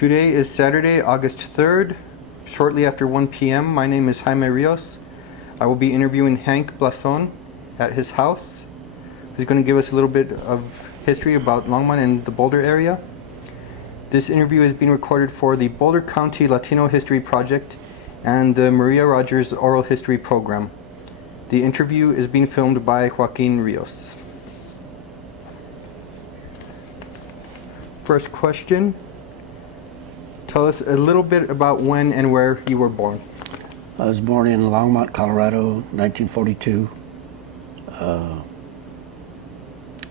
Today is Saturday, August 3rd, shortly after 1 p.m. My name is Jaime Rios. I will be interviewing Hank Blazon at his house. He's going to give us a little bit of history about Longmont and the Boulder area. This interview is being recorded for the Boulder County Latino History Project and the Maria Rogers Oral History Program. The interview is being filmed by Joaquin Rios. First question. Tell us a little bit about when and where you were born. I was born in Longmont, Colorado, 1942,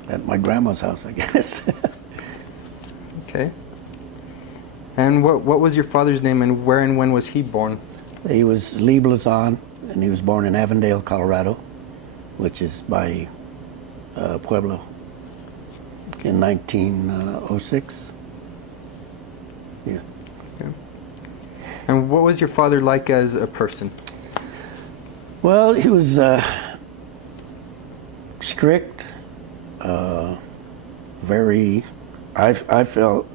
at my grandma's house, I guess. Okay. And what was your father's name, and where and when was he born? He was Lee Blazon, and he was born in Avondale, Colorado, which is by Pueblo, in 1906. Yeah. Okay. And what was your father like as a person? Well, he was strict, very, I felt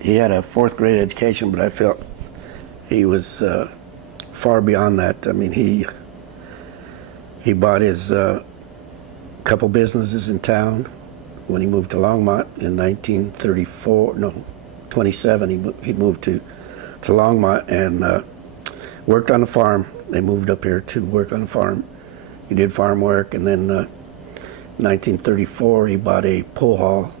he had a fourth grade education, but I felt he was far beyond that. I mean, he bought his couple businesses in town when he moved to Longmont in 1934, no, 27, he moved to Longmont and worked on a farm. They moved up here to work on a farm. He did farm work, and then 1934 he bought a pull hall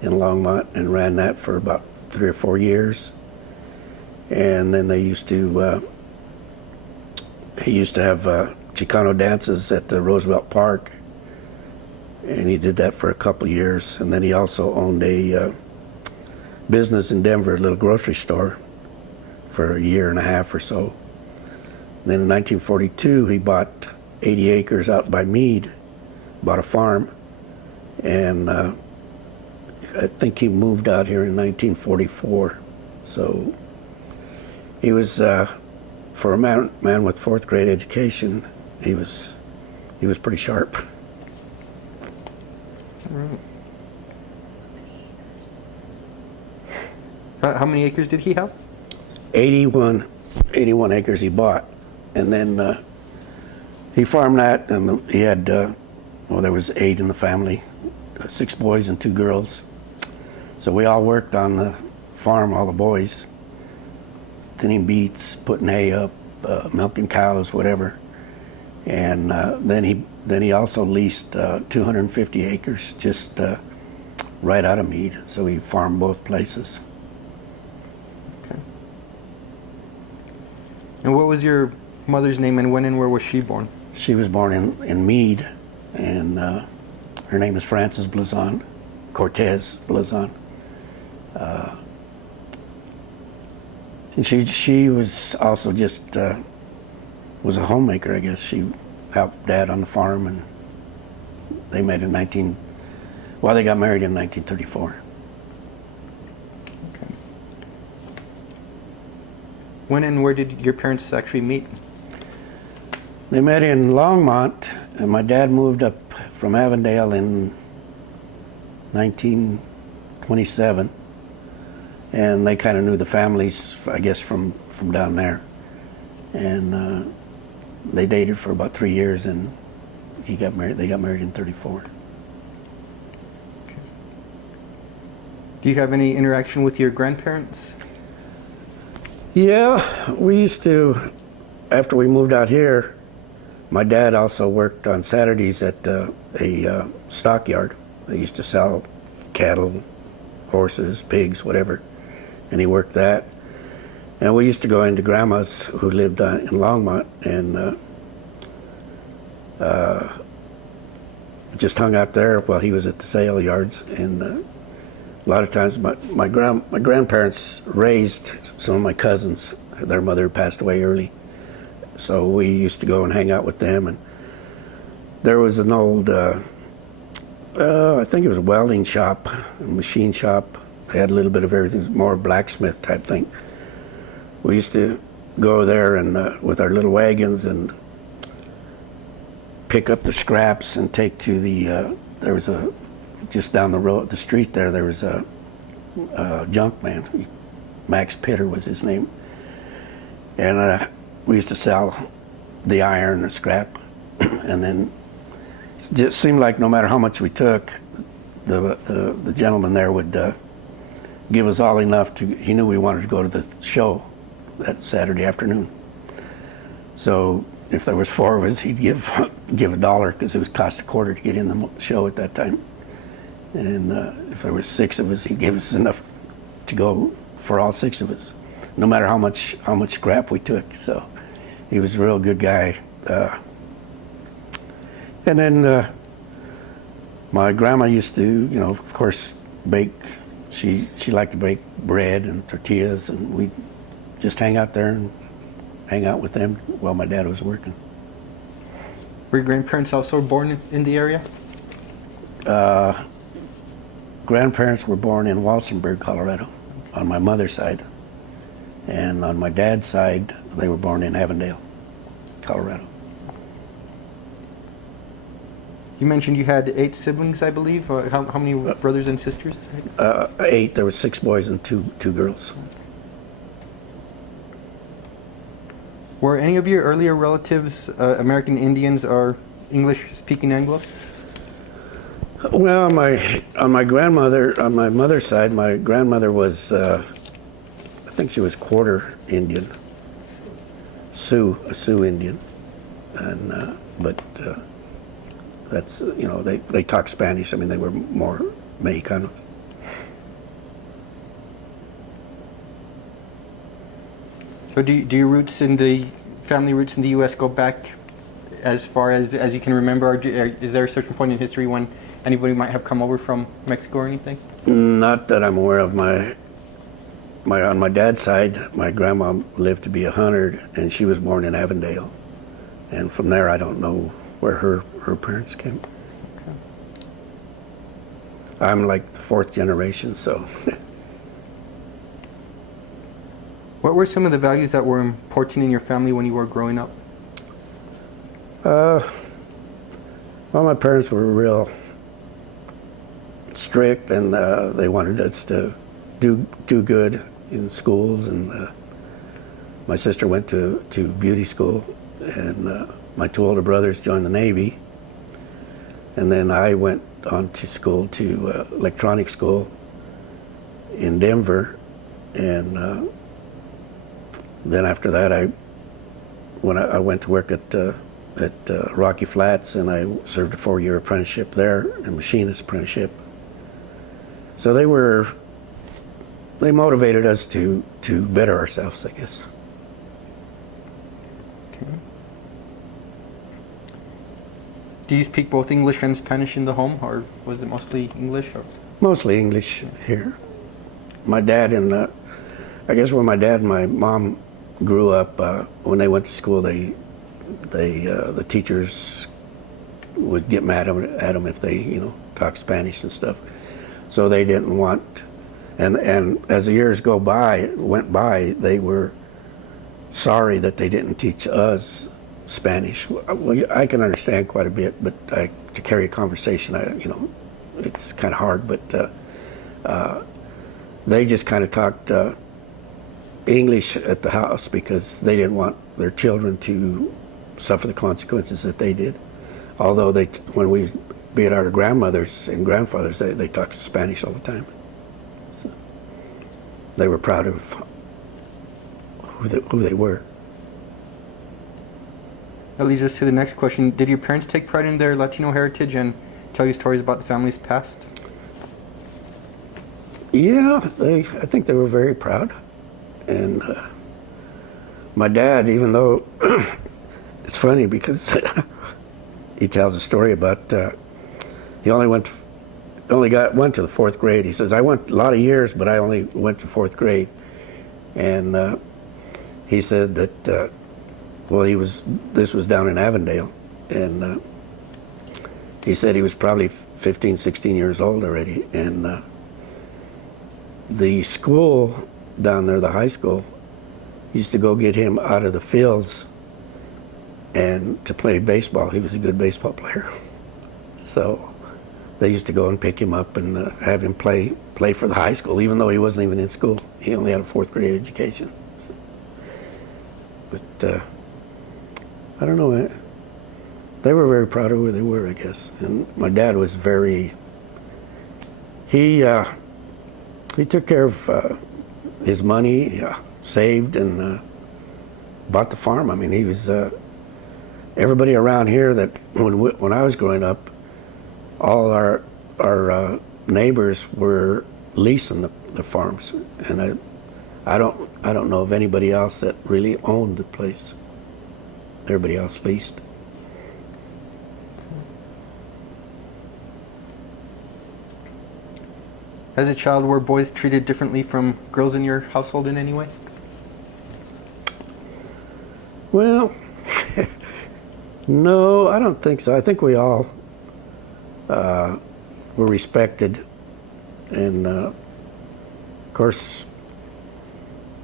in Longmont and ran that for about 3 or 4 years. And then they used to, he used to have Chicano dances at the Roosevelt Park, and he did that for a couple years. And then he also owned a business in Denver, a little grocery store, for a year and a half or so. And then in 1942 he bought 80 acres out by Meade, bought a farm, and I think he moved out here in 1944. So he was, for a man with fourth grade education, he was pretty sharp. All right. How many acres did he have? 81 acres he bought, and then he farmed that, and he had, well, there was 8 in the family, 6 boys and 2 girls. So we all worked on the farm, all the boys, thinning beets, putting hay up, milking cows, whatever. And then he also leased 250 acres just right out of Meade, so he farmed both places. Okay. And what was your mother's name, and when and where was she born? She was born in Meade, and her name is Frances Blazon, Cortez Blazon. And she was also just was a homemaker, I guess. She helped Dad on the farm, and they met in they got married in 1934. Okay. When and where did your parents actually meet? They met in Longmont, and my dad moved up from Avondale in 1927, and they kind of knew the families, I guess, from down there. And they dated for about 3 years, and they got married in 34. Okay. Do you have any interaction with your grandparents? Yeah, we used to, after we moved out here, my dad also worked on Saturdays at a stockyard. They used to sell cattle, horses, pigs, whatever, and he worked that. And we used to go into Grandma's, who lived in Longmont, and just hung out there while he was at the sale yards. And a lot of times my grandparents raised some of my cousins. Their mother passed away early, so we used to go and hang out with them. And there was an old, I think it was a welding shop, a machine shop. They had a little bit of everything, more blacksmith type thing. We used to go there and with our little wagons and pick up the scraps and take to the, there was just down the road, the street there was a junk man. Max Pitter was his name. And we used to sell the iron and scrap. And then it just seemed like no matter how much we took, the gentleman there would give us all enough to, he knew we wanted to go to the show that Saturday afternoon. So if there was 4 of us, he'd give $1 because it was cost a quarter to get in the show at that time. And if there was 6 of us, he'd give us enough to go for all 6 of us, no matter how much scrap we took. So he was a real good guy. And then my grandma used to, you know, of course, bake. She liked to bake bread and tortillas, and we'd just hang out there and hang out with them while my dad was working. Were your grandparents also born in the area? Grandparents were born in Walsenburg, Colorado, on my mother's side. And on my dad's side, they were born in Avondale, Colorado. You mentioned you had 8 siblings, I believe. How many brothers and sisters? 8. There were 6 boys and two girls. Were any of your earlier relatives American Indians or English-speaking Anglos? Well, on my mother's side, my grandmother was, I think she was quarter Indian, a Sioux Indian, and but that's, you know, they talk Spanish. I mean, they were more Mexicanos. So do your roots in the family roots in the U.S. go back as far as you can remember? Or is there a certain point in history when anybody might have come over from Mexico or anything? Not that I'm aware of. On my dad's side, my grandma lived to be 100, and she was born in Avondale. And from there, I don't know where her parents came. Okay. I'm like the 4th generation, so. What were some of the values that were important in your family when you were growing up? Well, my parents were real strict, and they wanted us to do good in schools. And my sister went to beauty school, and my 2 older brothers joined the Navy. And then I went on to school, to electronic school in Denver, and then after that, when I went to work at Rocky Flats, and I served a 4-year apprenticeship there, a machinist apprenticeship. So they motivated us to better ourselves, I guess. Okay. Do you speak both English and Spanish in the home, or was it mostly English? Or? Mostly English here. My dad and I guess when my dad and my mom grew up, when they went to school, the teachers would get mad at them if they, you know, talked Spanish and stuff. So they didn't want, and as the years went by, they were sorry that they didn't teach us Spanish. Well, I can understand quite a bit, but to carry a conversation, it's kind of hard. But they just kind of talked English at the house because they didn't want their children to suffer the consequences that they did. Although when we be at our grandmothers and grandfathers, they talked Spanish all the time. So they were proud of who they were. That leads us to the next question. Did your parents take pride in their Latino heritage and tell you stories about the family's past? Yeah, I think they were very proud. And my dad, even though it's funny because he tells a story about he only went to the 4th grade. He says, I went a lot of years, but I only went to 4th grade. And he said that this was down in Avondale, and he said he was probably 15, 16 years old already, and the school down there, the high school, used to go get him out of the fields and to play baseball. He was a good baseball player. So they used to go and pick him up and have him play for the high school, even though he wasn't even in school. he only had a 4th grade education. So, but I don't know. They were very proud of who they were, I guess. And my dad was very. He took care of his money, saved, and bought the farm. I mean, he was. Everybody around here that when I was growing up, all our neighbors were leasing the farms, and I don't know of anybody else that really owned the place. Everybody else leased. As a child, were boys treated differently from girls in your household in any way? Well, no, I don't think so. I think we all were respected, and of course,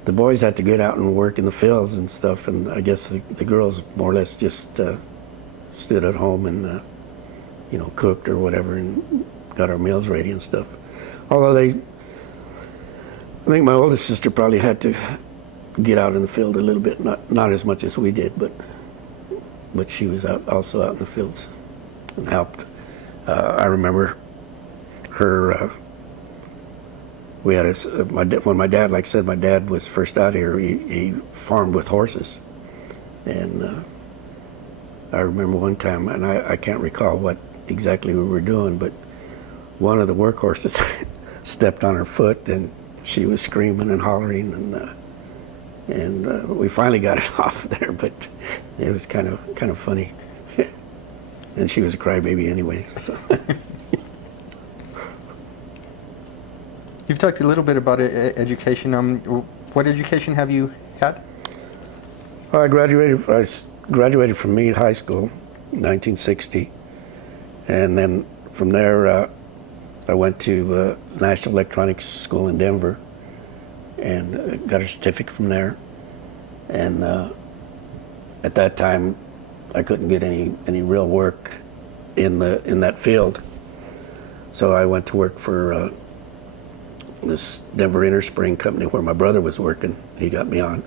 the boys had to get out and work in the fields and stuff, and I guess the girls more or less just stood at home and cooked or whatever and got our meals ready and stuff. Although I think my oldest sister probably had to get out in the field a little bit, not as much as we did, but she was also out in the fields and helped. I remember her. We had when my dad, like I said, my dad was first out here. He farmed with horses, and I remember one time, and I can't recall what exactly we were doing, but one of the work horses stepped on her foot, and she was screaming and hollering, and we finally got it off there, but it was kind of funny. And she was a crybaby anyway. So. You've talked a little bit about education. What education have you had? I graduated from Meade High School in 1960, and then from there I went to National Electronics School in Denver and got a certificate from there. And at that time, I couldn't get any real work in that field, so I went to work for this Denver Innerspring company where my brother was working. He got me on,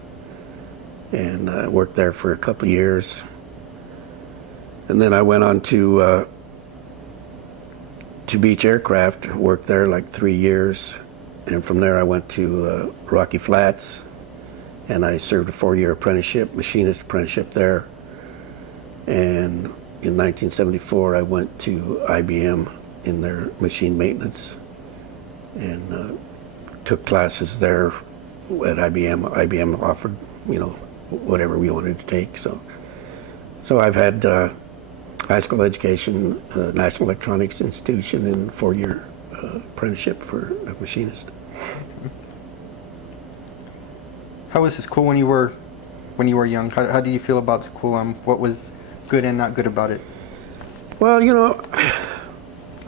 and I worked there for a couple of years, and then I went on to Beech Aircraft, worked there like 3 years, and from there I went to Rocky Flats, and I served a 4-year apprenticeship, machinist apprenticeship there. And in 1974 I went to IBM in their machine maintenance, and took classes there at IBM. IBM offered, whatever we wanted to take. So I've had high school education, National Electronics Institution, and 4-year apprenticeship for a machinist. How was school when you were young? How did you feel about school? What was good and not good about it? Well,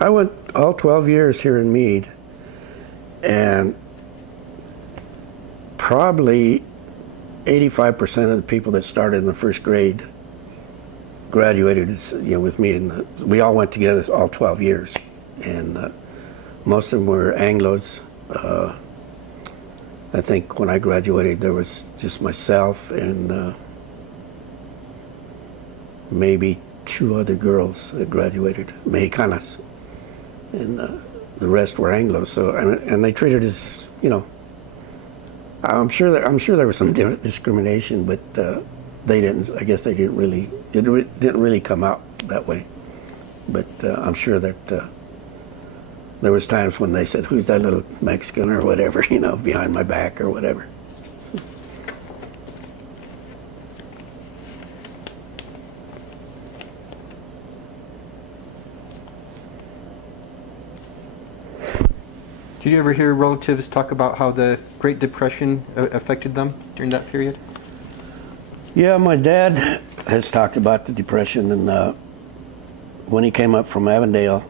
I went all 12 years here in Meade, and probably 85% of the people that started in the first grade graduated, with me, and we all went together all 12 years, and most of them were Anglos. I think when I graduated, there was just myself and maybe 2 other girls that graduated, Mexicanas, and the rest were Anglos. So and they treated us, I'm sure there was some discrimination, but they didn't. I guess they didn't really. It didn't really come out that way. But I'm sure that there was times when they said, "Who's that little Mexican?" or whatever, behind my back or whatever. So. Did you ever hear relatives talk about how the Great Depression affected them during that period? Yeah, my dad has talked about the Depression, and when he came up from Avondale,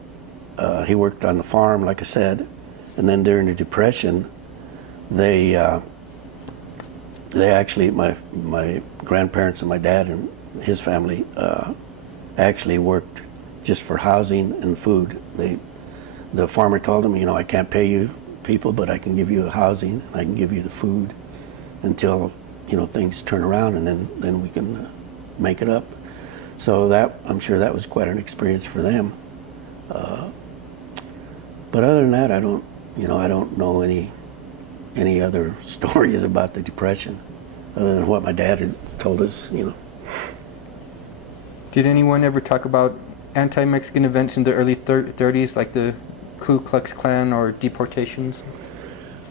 he worked on the farm, like I said, and then during the Depression, they actually, my grandparents and my dad and his family actually worked just for housing and food. The farmer told him, I can't pay you people, but I can give you housing, and I can give you the food until, you know, things turn around, and then we can make it up. So that, I'm sure that was quite an experience for them. But other than that, I don't know any other stories about the Depression, other than what my dad had told us, you know. Did anyone ever talk about anti-Mexican events in the early 30s, like the Ku Klux Klan or deportations?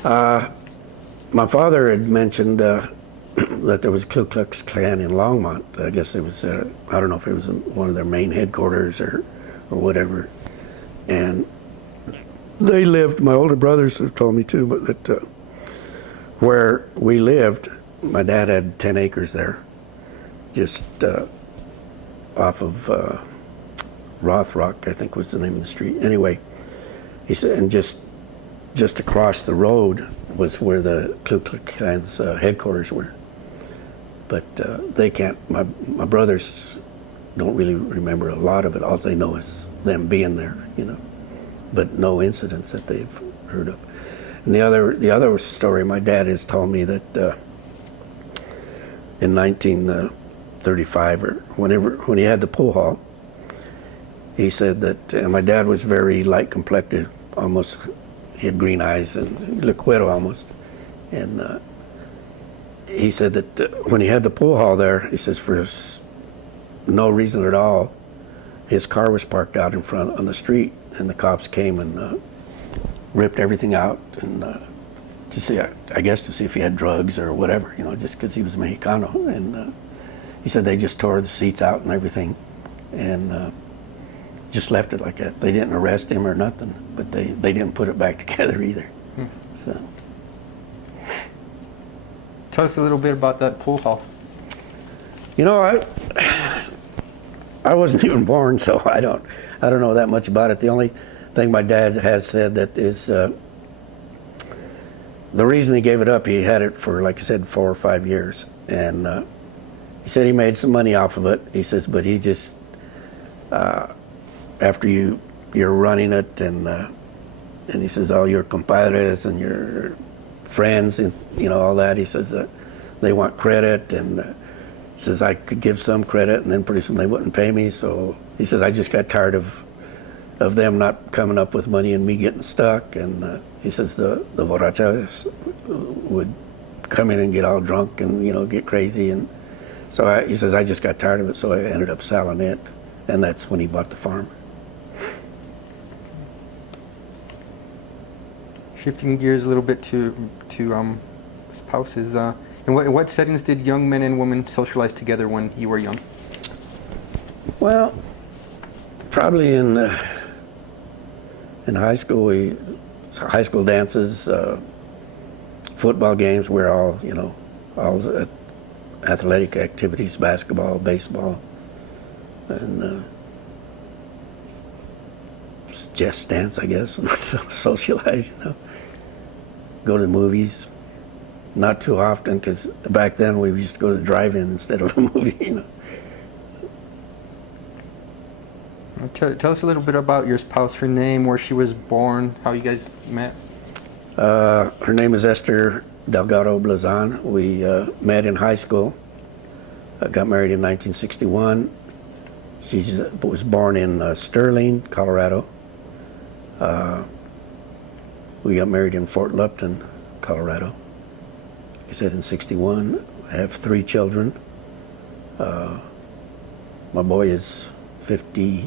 My father had mentioned that there was Ku Klux Klan in Longmont. I guess it was, I don't know if it was in one of their main headquarters or whatever. And they lived, my older brothers have told me too, but that where we lived, my dad had 10 acres there, just off of Rothrock, I think was the name of the street. Anyway, he said, and just across the road was where the Ku Klux Klan's headquarters were. But they can't, my brothers don't really remember a lot of it. All they know is them being there, you know, but no incidents that they've heard of. And the other story, my dad has told me that in 1935 or when he had the pool hall, he said that, and my dad was very light complected, almost, he had green eyes and liquero almost, and he said that when he had the pool hall there, he says for no reason at all, his car was parked out in front on the street, and the cops came and ripped everything out, and to see, I guess, to see if he had drugs or whatever, you know, just because he was Mexicano. And he said they just tore the seats out and everything, and just left it like that. They didn't arrest him or nothing, but they didn't put it back together either. So, tell us a little bit about that pool hall. You know, I wasn't even born, so I don't know that much about it. The only thing my dad has said that is the reason he gave it up, he had it for, like I said, 4 or 5 years, and he said he made some money off of it. He says, but he just after you're running it, and he says all your compadres and your friends and, you know, all that, he says that they want credit, and he says I could give some credit, and then pretty soon they wouldn't pay me. So he says I just got tired of them not coming up with money and me getting stuck. And he says the borrachos would come in and get all drunk and, you know, get crazy. And so he says I just got tired of it, so I ended up selling it, and that's when he bought the farm. Shifting gears a little bit to spouses. In what settings did young men and women socialize together when you were young? Well, probably in high school, high school dances, football games. We're all, you know, all athletic activities, basketball, baseball, and just dance, I guess, and socialize, you know. Go to the movies. Not too often, because back then we used to go to the drive-in instead of a movie, you know. Tell us a little bit about your spouse, her name, where she was born, how you guys met. Her name is Esther Delgado Blazon. We met in high school. Got married in 1961. She was born in Sterling, Colorado. We got married in Fort Lupton, Colorado. Like I said, in 61. I have 3 children. My boy is 52,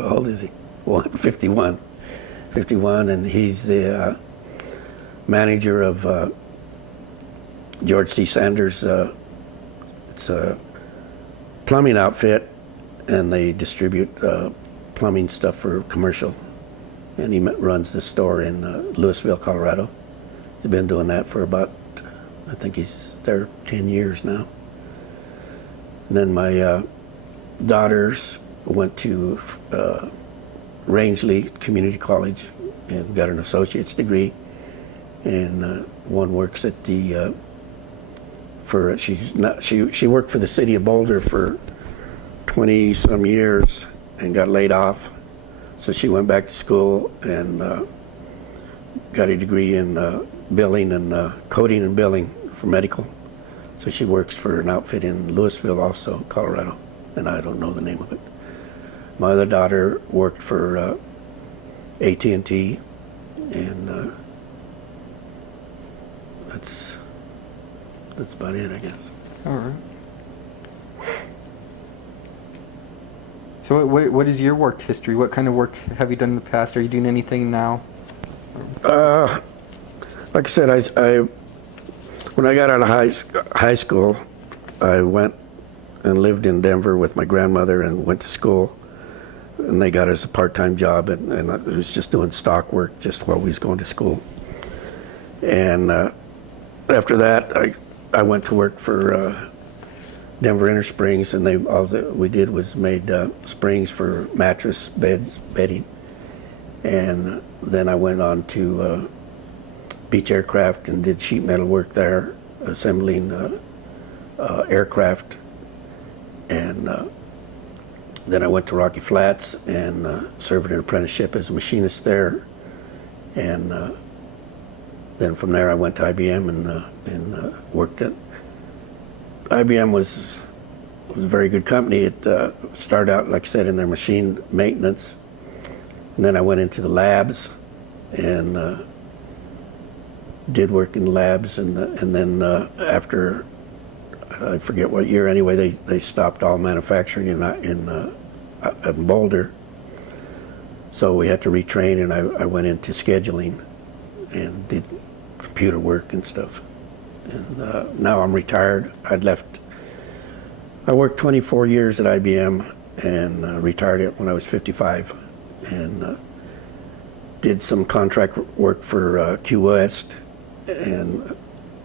how old is he? 51, and he's the manager of George T. Sanders. It's a plumbing outfit, and they distribute plumbing stuff for commercial. And he runs this store in Louisville, Colorado. He's been doing that for about, I think he's there 10 years now. And then my daughters went to Rangeley Community College and got an associate's degree. And one works at the, she worked for the city of Boulder for 20 some years and got laid off. So she went back to school and got a degree in billing and coding and billing for medical. So she works for an outfit in Louisville, also Colorado, and I don't know the name of it. My other daughter worked for AT&T, and that's about it, I guess. All right. So what is your work history? What kind of work have you done in the past? Are you doing anything now? Like I said, I when I got out of high school, I went and lived in Denver with my grandmother and went to school. And they got us a part-time job, and I was just doing stock work just while we was going to school. And after that, I went to work for Denver Inner Springs, and all that we did was made springs for mattress, beds, bedding. And then I went on to Beech Aircraft and did sheet metal work there, assembling aircraft. And then I went to Rocky Flats and served an apprenticeship as a machinist there. And then from there I went to IBM and worked at. IBM was a very good company. It started out, like I said, in their machine maintenance. And then I went into the labs and did work in the labs. And then after, I forget what year anyway, they stopped all manufacturing in Boulder. So we had to retrain, and I went into scheduling and did computer work and stuff. And now I'm retired. I worked 24 years at IBM and retired it when I was 55, and did some contract work for QWest, and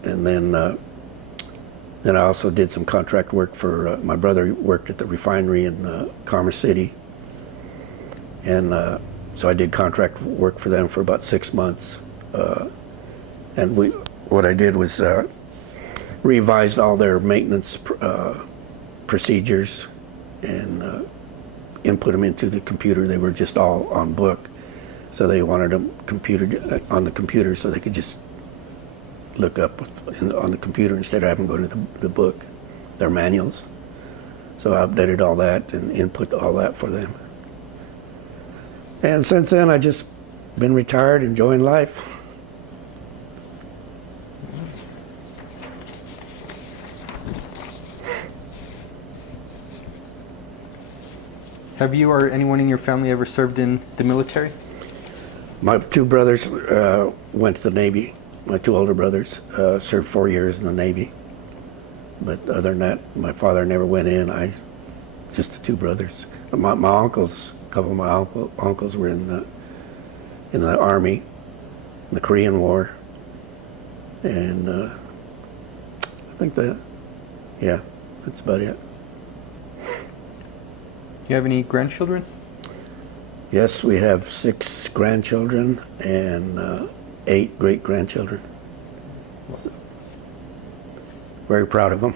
then I also did some contract work for my brother. Worked at the refinery in Commerce City, and so I did contract work for them for about 6 months. And what I did was revised all their maintenance procedures and input them into the computer. They were just all on book, so they wanted them on the computer so they could just look up on the computer instead of having to go to the book, their manuals. So I updated all that and input all that for them. And since then, I just been retired, enjoying life. Have you or anyone in your family ever served in the military? My two brothers went to the Navy. My two older brothers served 4 years in the Navy. But other than that, my father never went in. Just the two brothers. My uncles, a couple of my uncles were in the Army, in the Korean War. And I think that's about it. Do you have any grandchildren? Yes, we have 6 grandchildren and 8 great-grandchildren. So, very proud of them.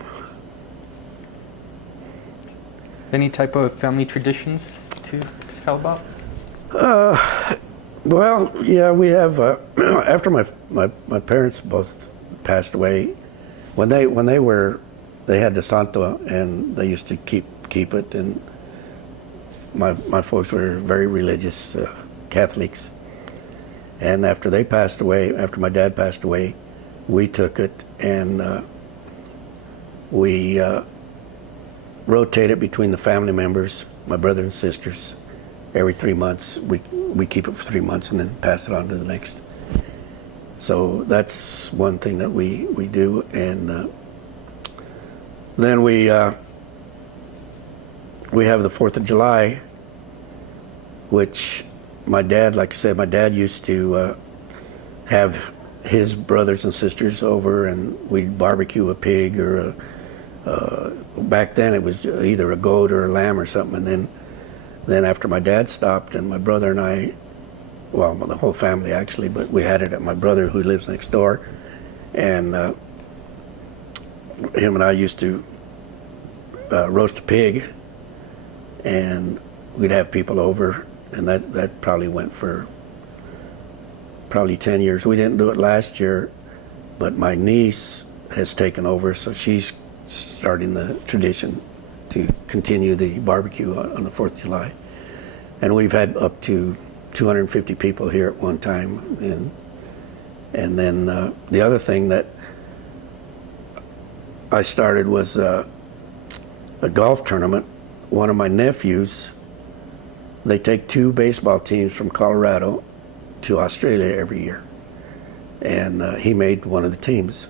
Any type of family traditions to tell about? Well, yeah, we have. After my parents both passed away, when they had the Santo, and they used to keep it, and my folks were very religious Catholics. And after they passed away, after my dad passed away, we took it and we rotate it between the family members, my brother and sisters. Every 3 months, we keep it for 3 months and then pass it on to the next. So that's one thing that we do. And then we have the 4th of July, which my dad, like I said, my dad used to have his brothers and sisters over, and we'd barbecue a pig or back then it was either a goat or a lamb or something. And then after my dad stopped, and my brother and I, well, the whole family actually, but we had it at my brother who lives next door, and him and I used to roast a pig, and we'd have people over, and that probably went for probably 10 years. We didn't do it last year, but my niece has taken over, so she's starting the tradition to continue the barbecue on the 4th of July. And we've had up to 250 people here at one time. And then the other thing that I started was a golf tournament. One of my nephews, they take 2 baseball teams from Colorado to Australia every year, and he made one of the teams.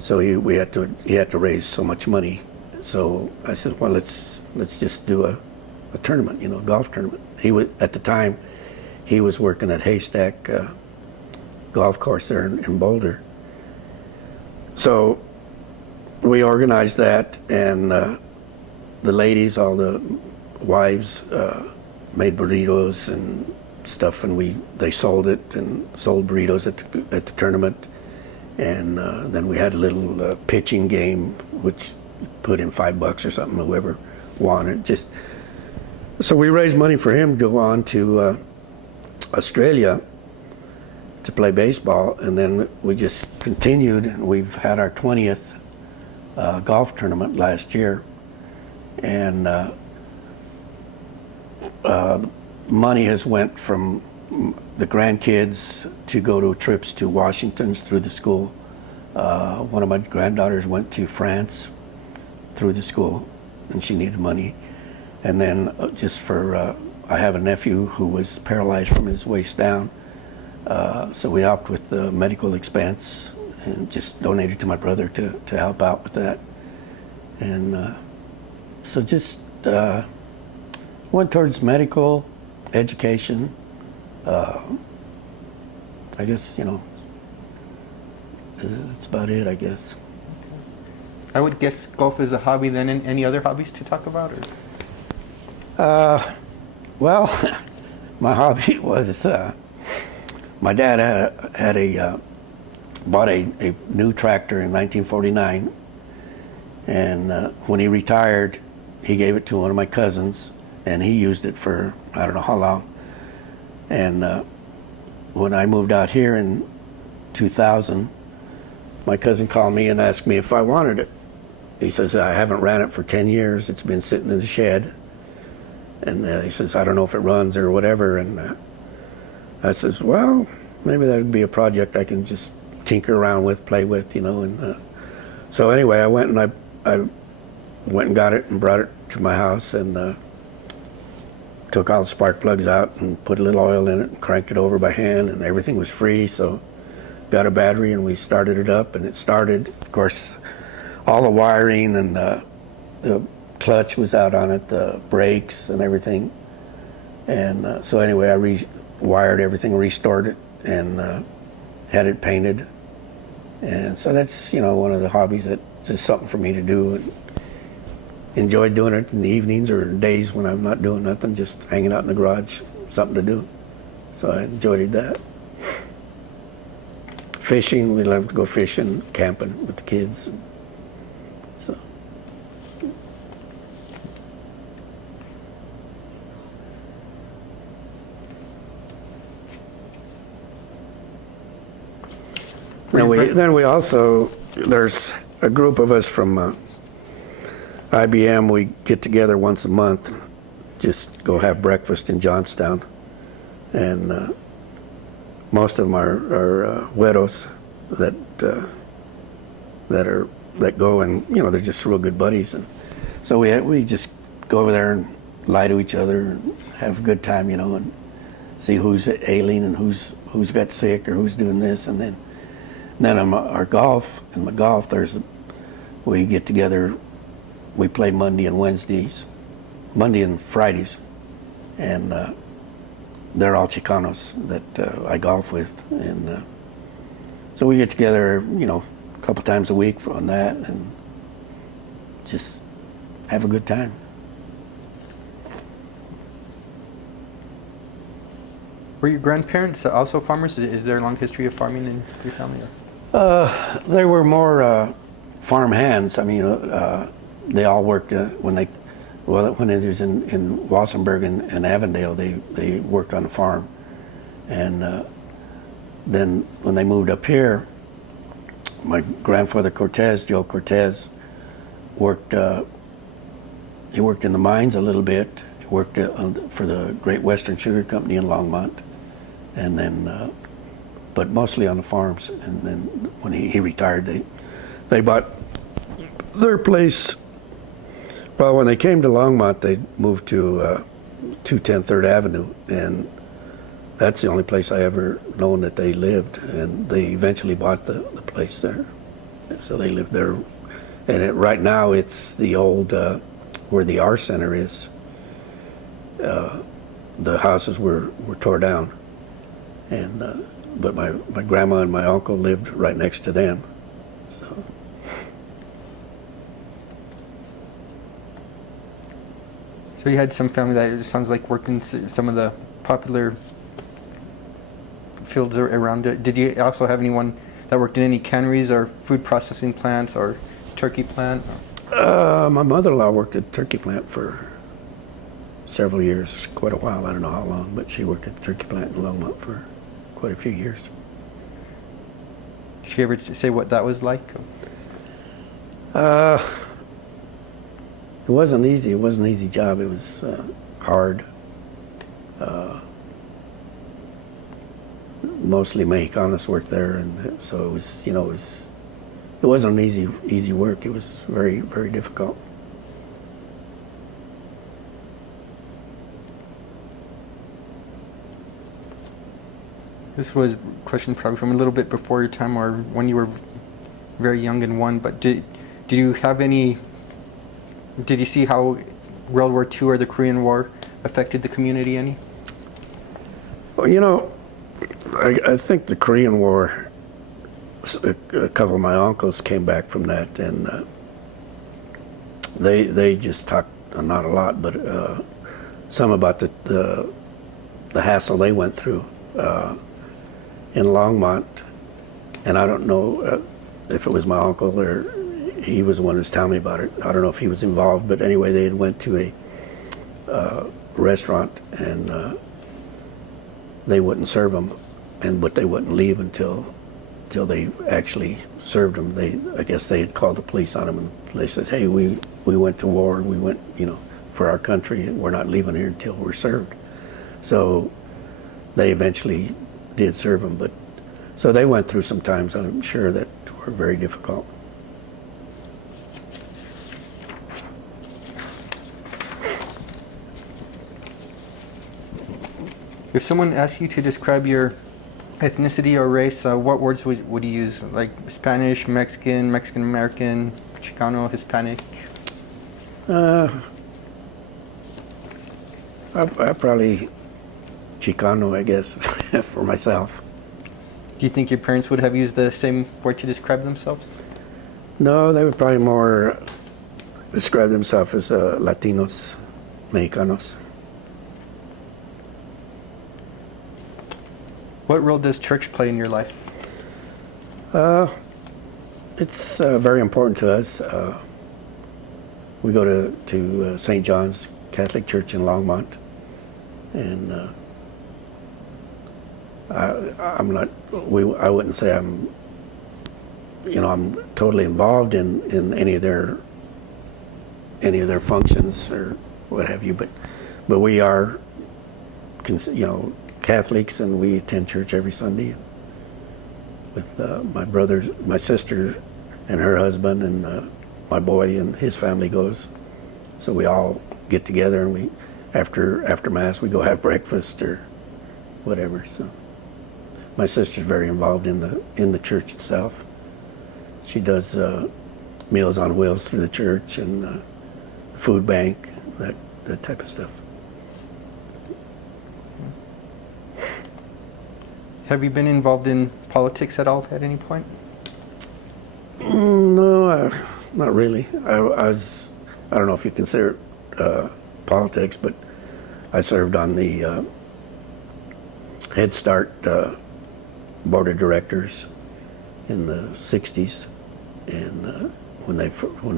So he had to raise so much money. So I said, well, let's just do a tournament, a golf tournament. At the time, he was working at Haystack Golf Course there in Boulder. So we organized that, and the ladies, all the wives, made burritos and stuff, and they sold it and sold burritos at the tournament. And then we had a little pitching game, which put in $5 or something, whoever won it. So we raised money for him to go on to Australia to play baseball, and then we just continued. We've had our 20th golf tournament last year, and money has went from the grandkids to go to trips to Washington through the school. One of my granddaughters went to France through the school, and she needed money. And then I have a nephew who was paralyzed from his waist down, so we helped with the medical expense and just donated to my brother to help out with that. And so just went towards medical education. I guess, that's about it, I guess. I would guess golf is a hobby. Then any other hobbies to talk about? Or? Well, my hobby was, my dad bought a new tractor in 1949, and when he retired, he gave it to one of my cousins, and he used it for I don't know how long. And when I moved out here in 2000, my cousin called me and asked me if I wanted it. He says, I haven't ran it for 10 years. It's been sitting in the shed. And he says, I don't know if it runs or whatever. And I says, well, maybe that would be a project I can just tinker around with, play with, And so anyway, I went and got it and brought it to my house, and took all the spark plugs out and put a little oil in it and cranked it over by hand, and everything was free. So got a battery and we started it up, and it started. Of course, all the wiring and the clutch was out on it, the brakes and everything. And so anyway, I rewired everything, restored it, and had it painted. And so that's, one of the hobbies that's just something for me to do. And enjoy doing it in the evenings or days when I'm not doing nothing, just hanging out in the garage, something to do. So I enjoyed that. Fishing, we love to go fishing, camping with the kids. So. Then we also, there's a group of us from IBM. We get together once a month, just go have breakfast in Johnstown, and most of them are widows that go, and they're just real good buddies, and so we just go over there and lie to each other and have a good time, and see who's ailing and who's got sick or who's doing this, and then on my golf, we get together. We play Monday and Fridays, and they're all Chicanos that I golf with, and so we get together, a couple times a week on that, and just have a good time. Were your grandparents also farmers? Is there a long history of farming in your family? They were more farm hands. I mean, they all worked when Well, when it was in Wassenberg and Avondale, they worked on a farm. And then when they moved up here, my grandfather Cortez, Joe Cortez, worked. He worked in the mines a little bit. He worked for the Great Western Sugar Company in Longmont, and then, but mostly on the farms. And then when he retired, they bought their place. Well, when they came to Longmont, they moved to 210 3rd Avenue, and that's the only place I ever known that they lived. And they eventually bought the place there, so they lived there. And right now, it's the old where the R Center is. The houses were tore down, and but my grandma and my uncle lived right next to them. So. So you had some family that, it sounds like, worked in some of the popular fields around it. Did you also have anyone that worked in any canneries or food processing plants or turkey plant? My mother-in-law worked at the turkey plant for several years, quite a while. I don't know how long, but she worked at the turkey plant in Longmont for quite a few years. Did you ever say what that was like? It wasn't easy. It wasn't an easy job. It was hard. Mostly Mexicanos worked there, and so it was, it wasn't an easy work. It was very, very difficult. This was a question probably from a little bit before your time or when you were very young and one, but did you have any, did you see how World War II or the Korean War affected the community any? Well, I think the Korean War, a couple of my uncles came back from that, and they just talked, not a lot, but some about the hassle they went through in Longmont. And I don't know if it was my uncle or he was the one who was telling me about it. I don't know if he was involved, but anyway, they had went to a restaurant, and they wouldn't serve them, but they wouldn't leave until they actually served them. I guess they had called the police on them, and they says, "Hey, we went to war, we went, for our country, and we're not leaving here until we're served." So they eventually did serve them, but so they went through some times, I'm sure, that were very difficult. If someone asked you to describe your ethnicity or race, what words would you use? Like Spanish, Mexican, Mexican-American, Chicano, Hispanic? I probably Chicano, I guess, for myself. Do you think your parents would have used the same word to describe themselves? No, they would probably more describe themselves as Latinos, Mexicanos. What role does church play in your life? It's very important to us. We go to St. John's Catholic Church in Longmont, and I wouldn't say I'm totally involved in any of their functions or what have you, but we are, Catholics, and we attend church every Sunday with my brothers, my sister and her husband, and my boy and his family goes. So we all get together, and we after Mass we go have breakfast or whatever. So my sister's very involved in the church itself. She does Meals on Wheels through the church and the food bank, that type of stuff. Have you been involved in politics at all at any point? No, not really. I don't know if you consider it politics, but I served on the Head Start board of directors in the 60s, and when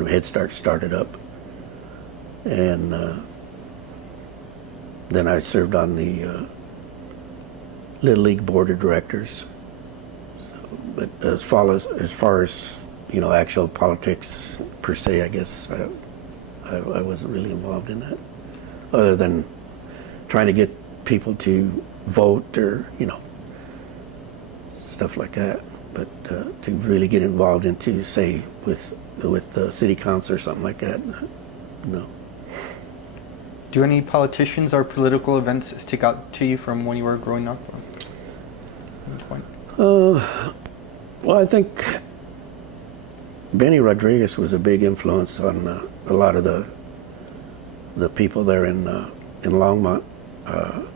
Head Start started up, and then I served on the Little League Board of Directors. So, but as far as you know, actual politics per se, I guess I wasn't really involved in that, other than trying to get people to vote or, you know, stuff like that. But to really get involved into, say, with the city council or something like that, no. Do any politicians or political events stick out to you from when you were growing up? Any point? Well, I think Benny Rodriguez was a big influence on a lot of the people there in Longmont.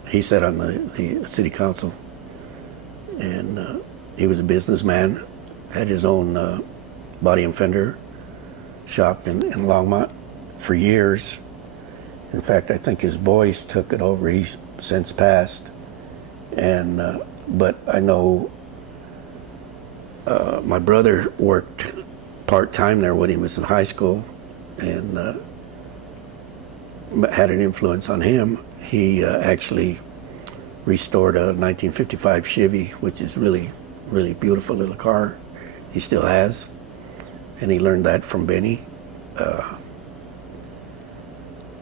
He sat on the city council, and he was a businessman, had his own body and fender shop in Longmont for years. In fact, I think his boys took it over. He's since passed, and but I know my brother worked part-time there when he was in high school, and had an influence on him. He actually restored a 1955 Chevy, which is really beautiful little car. He still has, and he learned that from Benny.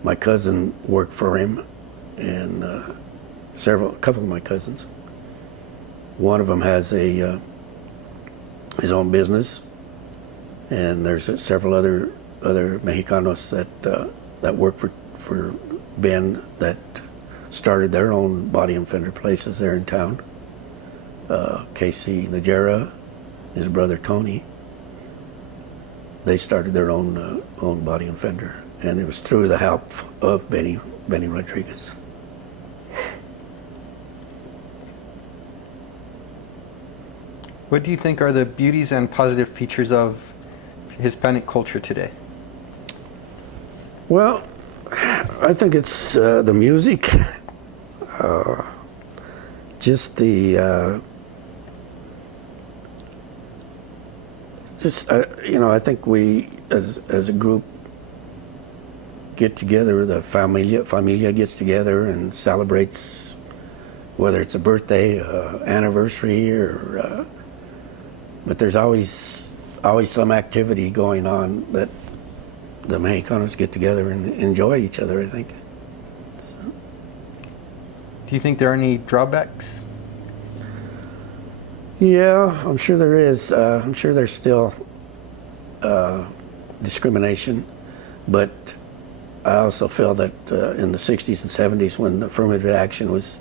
My cousin worked for him, and a couple of my cousins. One of them has his own business, and there's several other Mexicanos that work for Ben that started their own body and fender places there in town. Casey Najera, his brother Tony, they started their own body and fender, and it was through the help of Benny Rodriguez. What do you think are the beauties and positive features of Hispanic culture today? Well, I think it's the music, just the, you know, I think we as a group get together, the familia gets together and celebrates, whether it's a birthday, anniversary, or, but there's always some activity going on that the Mexicanos get together and enjoy each other, I think. So. Do you think there are any drawbacks? Yeah, I'm sure there is. I'm sure there's still discrimination, but I also feel that in the 60s and 70s, when affirmative action was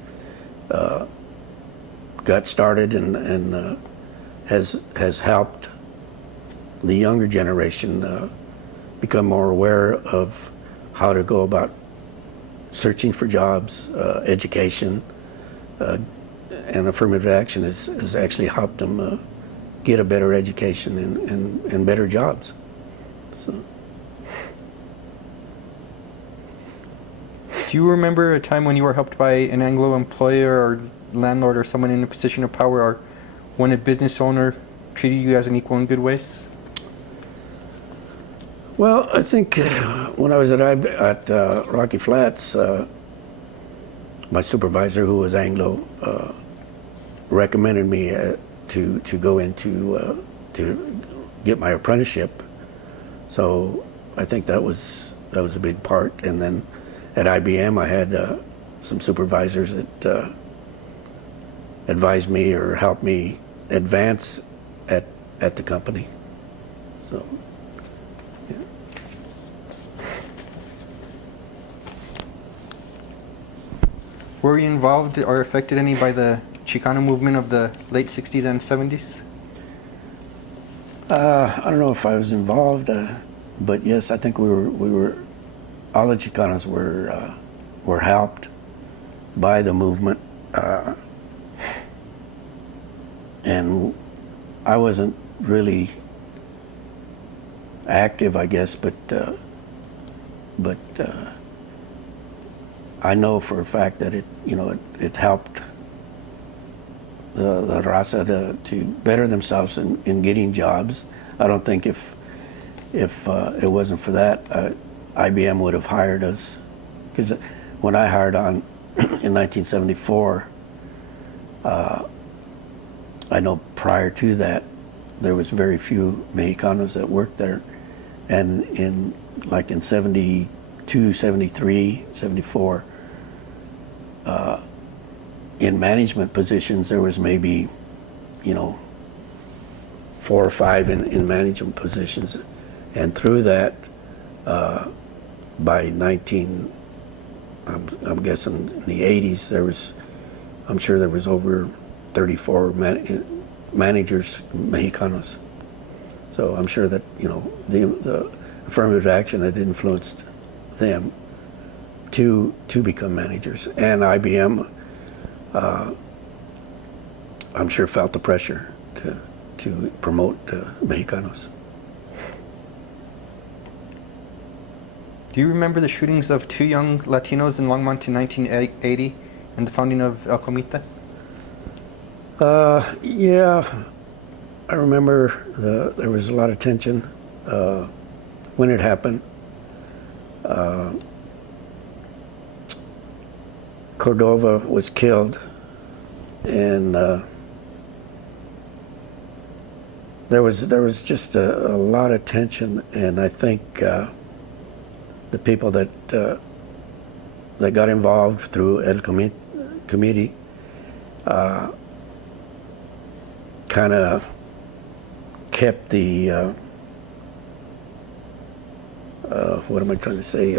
got started and has helped the younger generation become more aware of how to go about searching for jobs, education, and affirmative action has actually helped them get a better education and better jobs. So. Do you remember a time when you were helped by an Anglo employer or landlord or someone in a position of power, or when a business owner treated you as an equal in good ways? Well, I think when I was at Rocky Flats, my supervisor, who was Anglo, recommended me to go into to get my apprenticeship. So I think that was a big part. And then at IBM, I had some supervisors that advised me or helped me advance at the company. So. Were you involved or affected any by the Chicano movement of the late 60s and 70s? I don't know if I was involved, but yes, I think we were all the Chicanos were helped by the movement, and I wasn't really active, I guess, but I know for a fact that it helped the raza to better themselves in getting jobs. I don't think if it wasn't for that, IBM would have hired us. Because when I hired on in 1974, I know prior to that, there was very few Mexicanos that worked there. And in 72, 73, 74, in management positions, there was maybe, 4 or 5 in management positions. And through that, by I'm guessing in the 80s, I'm sure there was over 34 managers, Mexicanos. So I'm sure that, the affirmative action had influenced them to become managers. And IBM, I'm sure felt the pressure to promote Mexicanos. Do you remember the shootings of 2 young Latinos in Longmont in 1980 and the founding of El Comite? Yeah, I remember there was a lot of tension when it happened. Cordova was killed, and there was just a lot of tension, and I think the people that got involved through El Comite kind of kept the what am I trying to say?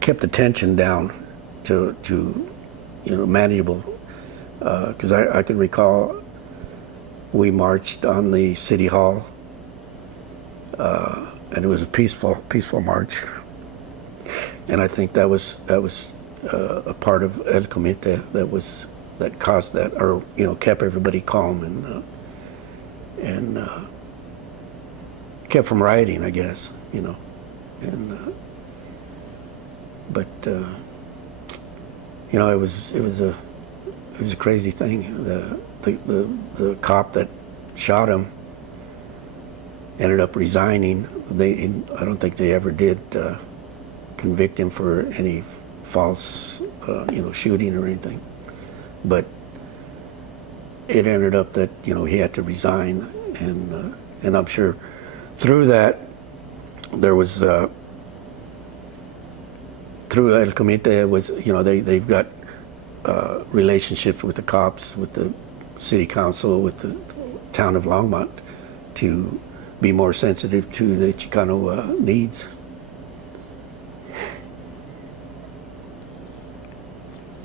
Kept the tension down to manageable. Because I can recall we marched on the city hall, and it was a peaceful march. And I think that was a part of El Comite that caused that, or kept everybody calm and kept from rioting, I guess, and but it was a crazy thing. The cop that shot him ended up resigning. I don't think they ever did convict him for any false shooting or anything, but it ended up that he had to resign, and I'm sure through that there was through El Comite was they've got relationships with the cops, with the city council, with the town of Longmont to be more sensitive to the Chicano needs.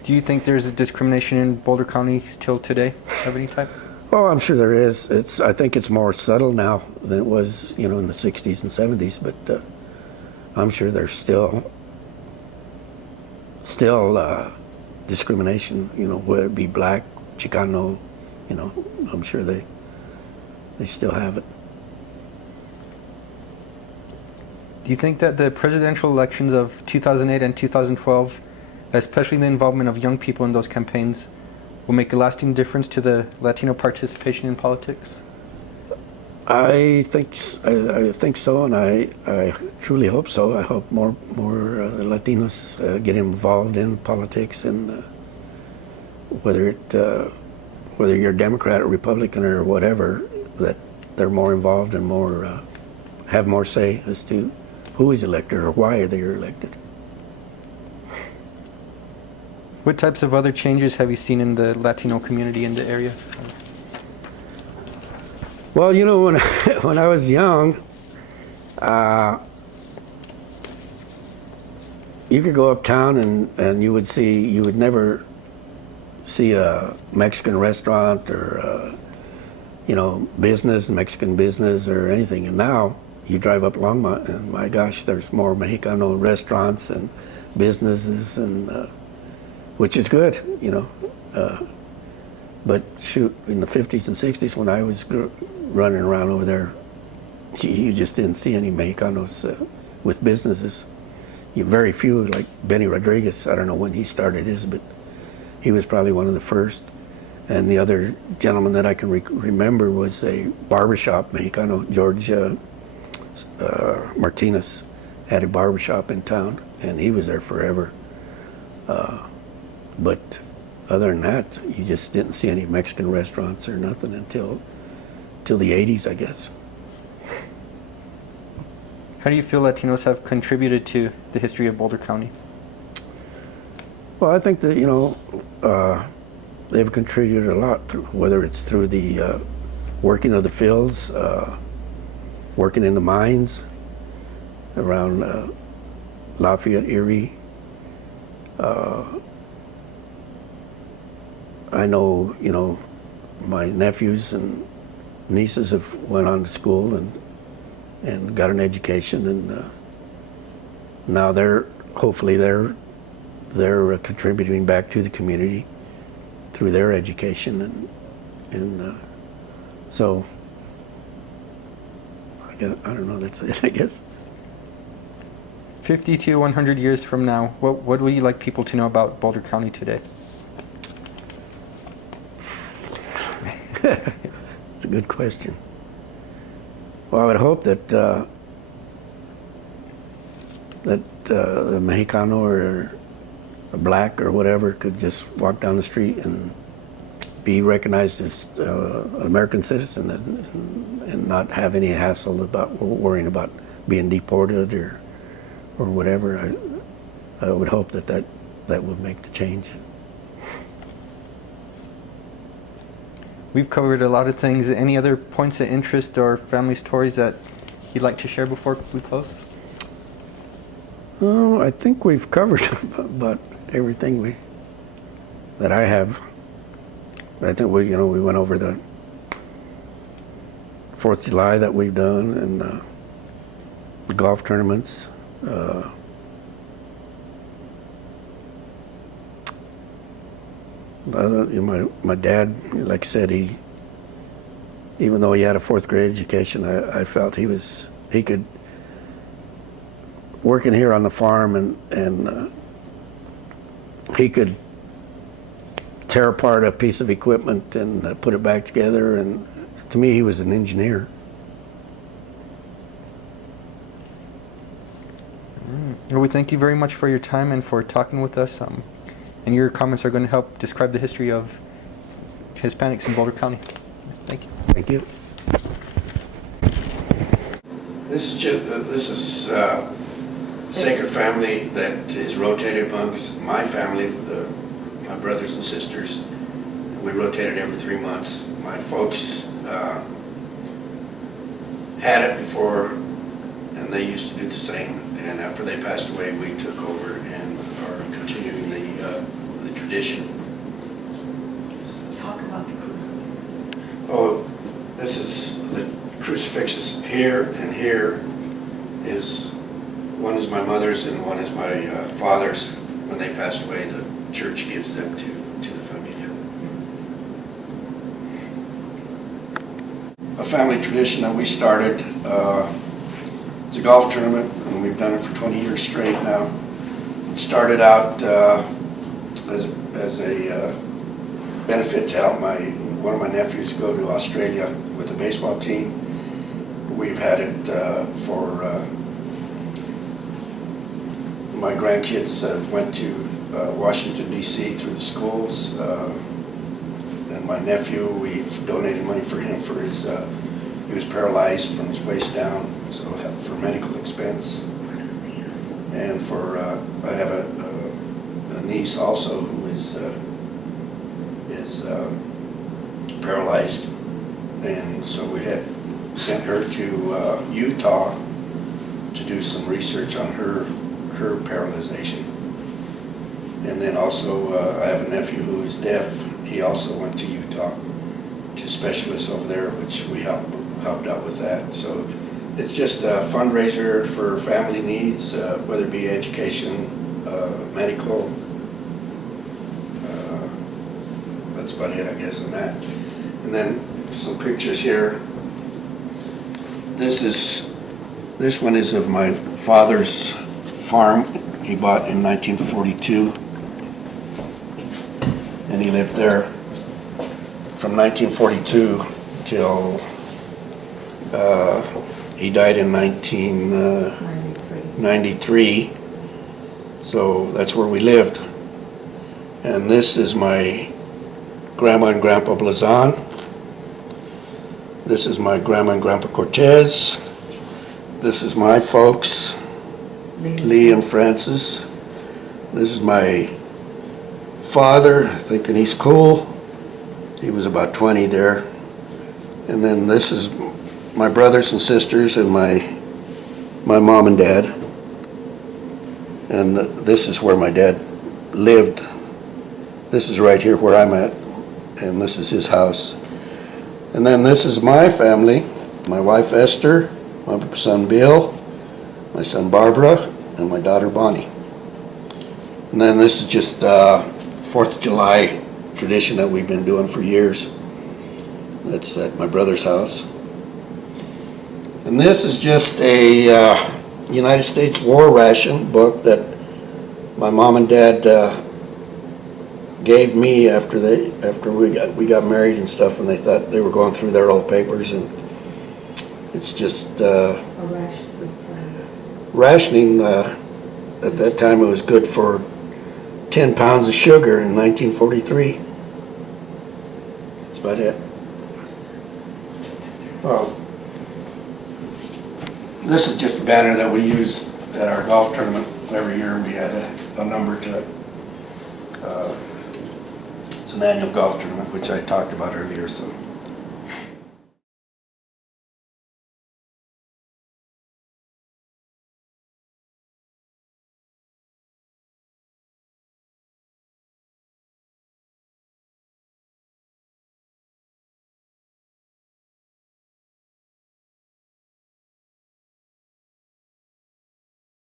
Do you think there's a discrimination in Boulder County still today of any type? Well, I'm sure there is. I think it's more subtle now than it was, in the 60s and 70s, but I'm sure there's still discrimination, whether it be black, Chicano, I'm sure they still have it. Do you think that the presidential elections of 2008 and 2012, especially the involvement of young people in those campaigns, will make a lasting difference to the Latino participation in politics? I think so, and I truly hope so. I hope more Latinos get involved in politics, and whether you're Democrat or Republican or whatever, that they're more involved and more have more say as to who is elected or why they are elected. What types of other changes have you seen in the Latino community in the area? Well, when I was young, you could go uptown and you would never see a Mexican restaurant or Mexican business or anything. And now you drive up Longmont, and my gosh, there's more Mexicano restaurants and businesses, and which is good, But shoot, in the 50s and 60s, when I was running around over there, you just didn't see any Mexicanos with businesses. Very few, like Benny Rodriguez. I don't know when he started his, but he was probably one of the first. And the other gentleman that I can remember was a barbershop Mexicano, George Martinez. had a barbershop in town, and he was there forever. But other than that, you just didn't see any Mexican restaurants or nothing until the 80s, I guess. How do you feel Latinos have contributed to the history of Boulder County? Well, I think that, they've contributed a lot, whether it's through the working of the fields, working in the mines around Lafayette, Erie. I know, my nephews and nieces have went on to school and got an education, and now hopefully they're contributing back to the community through their education, and so I don't know, that's it, I guess. 50 to 100 years from now, what would you like people to know about Boulder County today? That's a good question. Well, I would hope that the Mexicano or a black or whatever could just walk down the street and be recognized as an American citizen and not have any hassle about worrying about being deported or whatever. I would hope that would make the change. We've covered a lot of things. Any other points of interest or family stories that you'd like to share before we close? Oh, I think we've covered about everything that I have. I think we went over the 4th of July that we've done, and the golf tournaments. My dad, like I said, even though he had a 4th grade education, I felt he could working here on the farm, and he could tear apart a piece of equipment and put it back together, and to me he was an engineer. Well, we thank you very much for your time and for talking with us. And your comments are going to help describe the history of Hispanics in Boulder County. Thank you. Thank you. This is Sacred Family that is rotated amongst my family, my brothers and sisters. We rotated every 3 months. My folks had it before, and they used to do the same. And after they passed away, we took over and are continuing the tradition. Talk about the crucifixes. Oh, this is the crucifixes here, and here is, one is my mother's and one is my father's. When they passed away, the church gives them to the familia. A family tradition that we started, it's a golf tournament, and we've done it for 20 years straight now. It started out as a benefit to help one of my nephews go to Australia with the baseball team. We've had it for my grandkids have went to Washington, D.C. through the schools. And my nephew, we've donated money for him for his, he was paralyzed from his waist down, so for medical expense. And for, I have a niece also who is paralyzed. And so we had sent her to Utah to do some research on her paralyzation. And then also I have a nephew who is deaf. He also went to Utah to specialists over there, which we helped out with that. So it's just a fundraiser for family needs, whether it be education, medical. That's about it, I guess, on that. And then some pictures here. This one is of my father's farm he bought in 1942, and he lived there from 1942 till he died in 1993. 93. So that's where we lived. And this is my grandma and grandpa Blazon. This is my grandma and grandpa Cortez. This is my folks, Lee and Francis. This is my father, thinking he's cool. He was about 20 there. And then this is my brothers and sisters and my mom and dad. And this is where my dad lived. This is right here where I'm at, and this is his house. And then this is my family, my wife Esther, my son Bill, my son Barbara, and my daughter Bonnie. And then this is just 4th of July tradition that we've been doing for years. That's at my brother's house. And this is just a United States War ration book that my mom and dad gave me after we got married and stuff, and they thought they were going through their old papers, and it's just rationing. At that time, it was good for 10 pounds of sugar in 1943. That's about it. Well, this is just a banner that we use at our golf tournament every year. We had a number to it. It's an annual golf tournament, which I talked about earlier, so